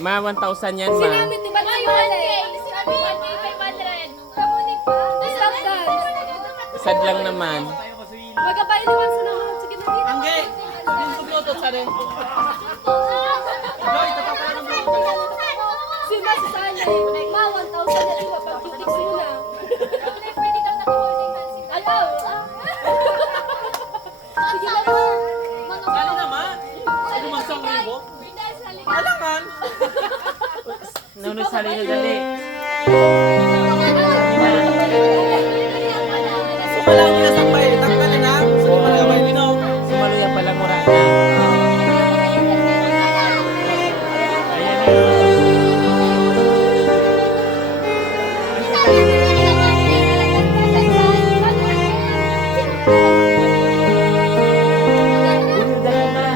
Ma, 1,000 yan, ma. Sinamit ni Banay. Sad lang naman. Magkapain naman sa naman. Sige na dito. Angge, yung suglotot sa rin. Joy, tapakan ng mga. Si Mas Sanya. Ma, 1,000 na iba. Pag-fix mo na. Ayaw. Sige na ma. Sali naman. Sino magsang libo? Wala man. Naunod sa rin dali. Sumalang ginasambay. Tanggalin na. Sumalang may binom. Sumaluya pala mo rana. Ayan na. Uy, dali na.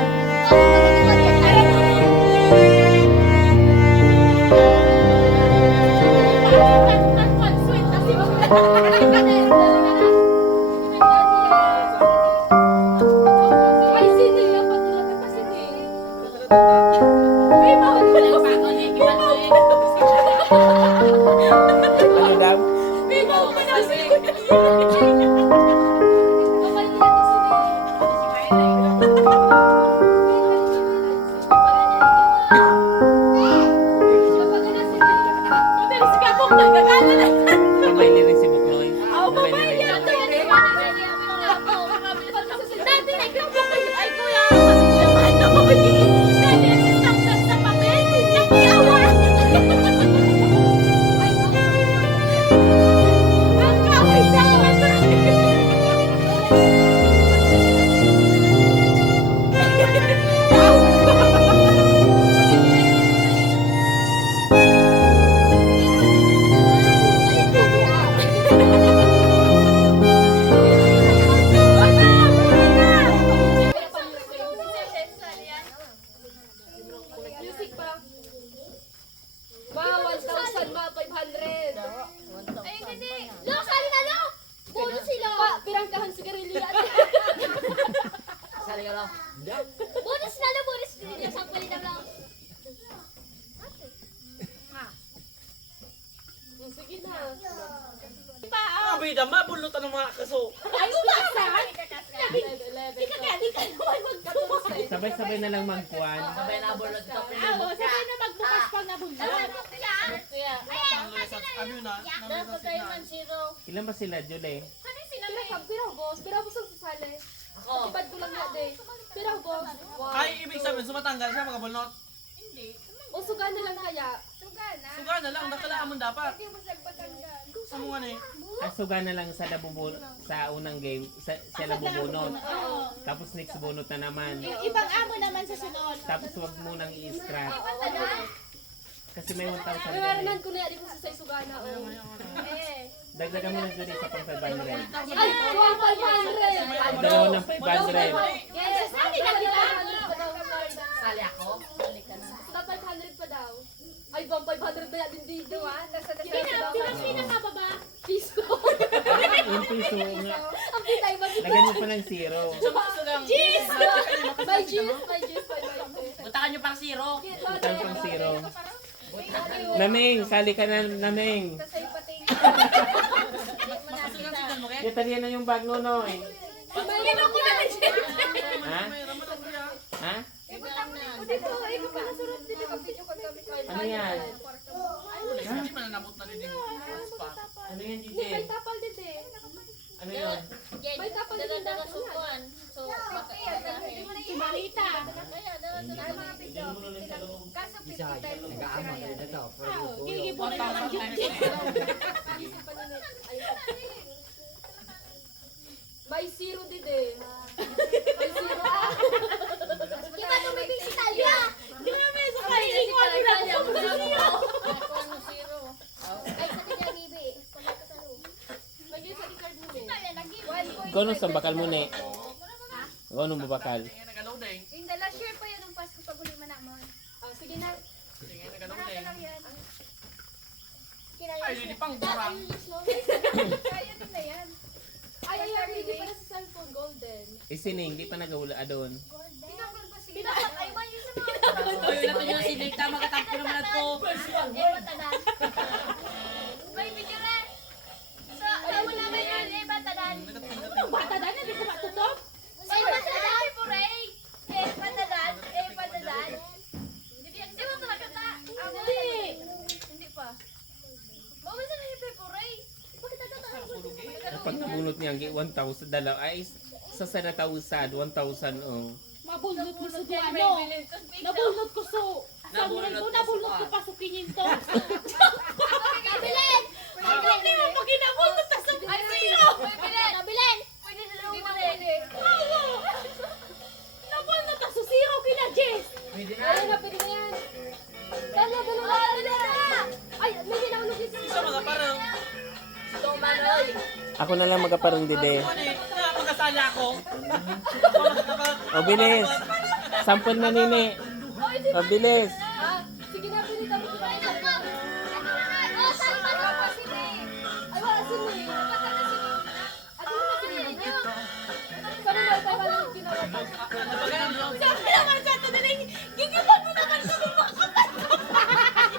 Ay, sino yung dapat nila kasi May bawat wala pa ako ni Ano daw? May bawat pa na si May lirin si Buknoy. May lirin. Music pa. Ma, 1,000, ma, 500. Ay, hindi. Lo, sali na, lo. Puno sila. Pa, pirangkahan sigarilyo yan. Bonus na, lo. Bonus. Sampuli na lang. Sige na. Ah, bida, mabulutan ng mga kaso. Ay, umasa. 11, Di ka kaya, di ka naman magsuwa. Sabay-sabay na lang magkuhan. Sabay na magbukas pang nabulot. Ano na? Dapat tayo man zero. Ilan ba sila, Julie? Sila ka, piragos. Piragos ang sasali. Ipad ko lang na, de. Piragos. Wow. Ay, ibig sabihin, sumatanggal siya mga bulnot. O, suga na lang kaya. Suga na lang, nakalaan mo dapat. Sa mga ni. Asuga na lang sa nabubun sa unang game, siya nabubunot. Tapos next bunot na naman. Ibang amo naman sa sunod. Tapos wag mo nang i-scratch. Kasi may 1,000 Ay, dyan maranan eh. ko na, di ko sa suga na. Oh. Dagdagan mo ng Julie sa pang 500. Ay, 1,500. Dalawa ng 500. Yes, Sali na kita. Sali ako? Sa 500 pa daw. Ay, bang 500 ba yan din dito, ha? Pinakababa. Piso. Yung piso nga. Ang pitay ba? Lagyan mo pa ng zero. Jeez! May juice, may juice, may juice. Butakan nyo pang zero. Saan pang zero? Naming, sali ka na, Naming. Kita niya na yung bag, Nonoy. May ko na Ha? Ha? dito, ikaw pa nasurot dito kami Ano yan? Hindi man nanabot na din yung spot. Ano yan, May Gigi? tapal dito eh. Ano yun? May tapal dito. Dala-dala sukuan. So, si Marita. Kaya, dala-dala. Gigibon na lang yung May zero dito eh. May zero. Iba mo may bisita niya. Di ba may sa kayo? Ikaw mo lang Ako zero. ano zero. Ay, sa kanya bibi. May sa card mo eh. Gano'n sa bakal mo, ne? Gano'n mo bakal? Nagaloading. Yung dala share pa yan ng Pasko pag huli man naman. Sige na. Nagaloading. yan. Ay, hindi pang burang. Kaya din na yan. Ay, hindi pa na sa cellphone golden. Isining, di pa nagawala doon. Pinapon pa si dapat ay may isa mo. Oy, wala pa nyo si Nita, magatampo naman na to. Batadan. May video na. So, wala ba yun? Batadan. Batadan na, di ko matutok. Batadan. Puray. Batadan. Batadan. Di mo ito nakata? Hindi. Hindi pa. Bawal sa nangyayon puray. Bakit ito? Kapag nabunot niya, 1,000 dalaw ay sa 1,000, 1,000 oh. Mabulot ko sa ano. Nabulot ko sa... Nabulot ko pa sa kininto. Kabilin! Hindi mo pag inabulot na sa zero. Kabilin! Pwede na lang umuli. Nabulot na sa zero kina Jess. Ay, pwede na yan. Dala. Ay, may ginaunog dito. Isa mga parang, Ako na lang magaparang dide. ano eh, napagkasali ako. O bilis. Sampun na nini. O bilis. Sige na, pwede kami kumain. Oh, saan pa daw pa sila eh? Ay, wala sila eh. Dapat na sila. Ano na sila ninyo? Sabi mo, ikaw ka lang ginawa. Sabi naman sa ito na gigiban mo naman sa mga kapatid.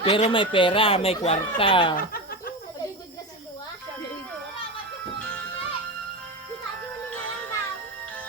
Pero may pera, may kwarta.